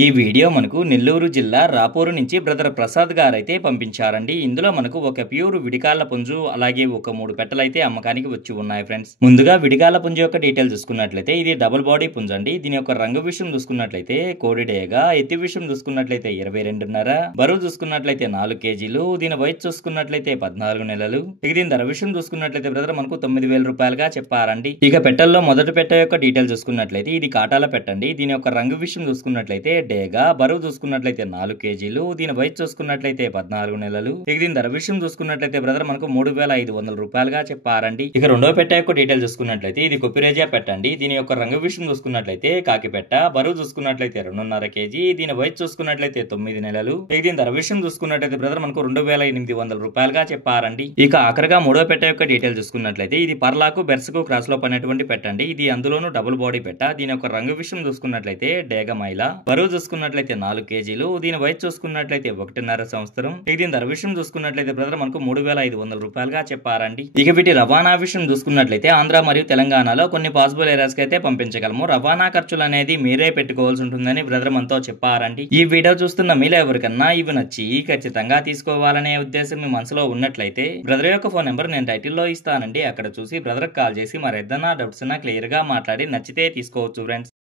ఈ వీడియో మనకు నెల్లూరు జిల్లా రాపూరు నుంచి బ్రదర్ ప్రసాద్ గారు అయితే పంపించారండి. ఇందులో మనకు ఒక ప్యూర్ విడికాళ్ళ పుంజు అలాగే ఒక 3 పెట్టలైతే అమ్మకానికి వచ్చి ఉన్నాయి ఫ్రెండ్స్. ముందుగా విడికాళ్ళ పుంజు యొక్క డీటెయిల్ చూసుకున్నట్లయితే ఇది డబుల్ బాడీ పుంజు అండి. దీని యొక్క రంగు విషయం చూసుకున్నట్లయితే కోడిడేగా, ఎత్తి విషయం చూసుకున్నట్లయితే 22.5, బరువు చూసుకున్నట్లయితే 4 కేజీలు, దీని వయసు చూసుకున్నట్లయితే 14 నెలలు. ఇక దీని ధర విషయం చూసుకున్నట్లయితే బ్రదర్ మనకు 9,000 రూపాయలుగా చెప్పారండి. ఇక పెట్టల్లో మొదటి పెట్ట యొక్క డీటెయిల్ చూసుకున్నట్లయితే ఇది కాటాల పెట్టండి. దీని యొక్క రంగు విషయం చూసుకున్నట్లయితే డేగా, బరువు చూసుకున్నట్లయితే 4 కేజీలు, దీని వయసు చూసుకున్నట్లయితే 14 నెలలు. ఇక దీని ధర విషయం చూసుకున్నట్లయితే బ్రదర్ మనకు 3,500 రూపాయలుగా చెప్పారండి. ఇక రెండో పెట్ట యొక్క డీటెయిల్ చూసుకున్నట్లయితే ఇది కొప్పిరేజా పెట్టండి. దీని యొక్క రంగు విషయం చూసుకున్నట్లయితే కాకి పెట్ట, బరువు చూసుకున్నట్లయితే 2.5 కేజీ, దీని వయసు చూసుకున్నట్లయితే 9 నెలలు. ఇక దీని ధర విషయం చూసుకున్నట్లయితే బ్రదర్ మనకు 2,800 రూపాయలుగా చెప్పారండి. ఇక ఆఖరిగా మూడో పెట్ట యొక్క డీటెయిల్ చూసుకున్నట్లయితే ఇది పర్లాకు బెర్స్కు క్రాస్ లో పడినటువంటి పెట్టండి. ఇది అందులోనూ డబుల్ బాడీ పెట్ట. దీని యొక్క రంగు విషయం చూసుకున్నట్లయితే డేగ మైల, బరువు చూసుకున్నట్లయితే 4 కేజీలు, దీని వయసు చూసుకున్నట్లయితే 1.5 సంవత్సరం. ఇక దీని ధర విషయం చూసుకున్నట్లయితే బ్రదర్ మనకు 3,500 రూపాయలుగా చెప్పారండి. ఇక వీటి రవాణా విషయం చూసుకున్నట్లయితే ఆంధ్ర మరియు తెలంగాణలో కొన్ని పాసిబుల్ ఏరియాస్ కి అయితే పంపించగలము. రవాణా ఖర్చులు అనేది మీరే పెట్టుకోవాల్సి ఉంటుందని బ్రదర్ మనతో చెప్పారండి. ఈ వీడియో చూస్తున్న మీలో ఎవరికన్నా ఇవి నచ్చి ఖచ్చితంగా తీసుకోవాలనే ఉద్దేశం మీ మనసులో ఉన్నట్లయితే బ్రదర్ యొక్క ఫోన్ నెంబర్ నేను టైటిల్ లో ఇస్తానండి. అక్కడ చూసి బ్రదర్ కాల్ చేసి మరి ఏదైనా డౌట్స్ ఉన్నా క్లియర్ గా మాట్లాడి నచ్చితే తీసుకోవచ్చు ఫ్రెండ్స్.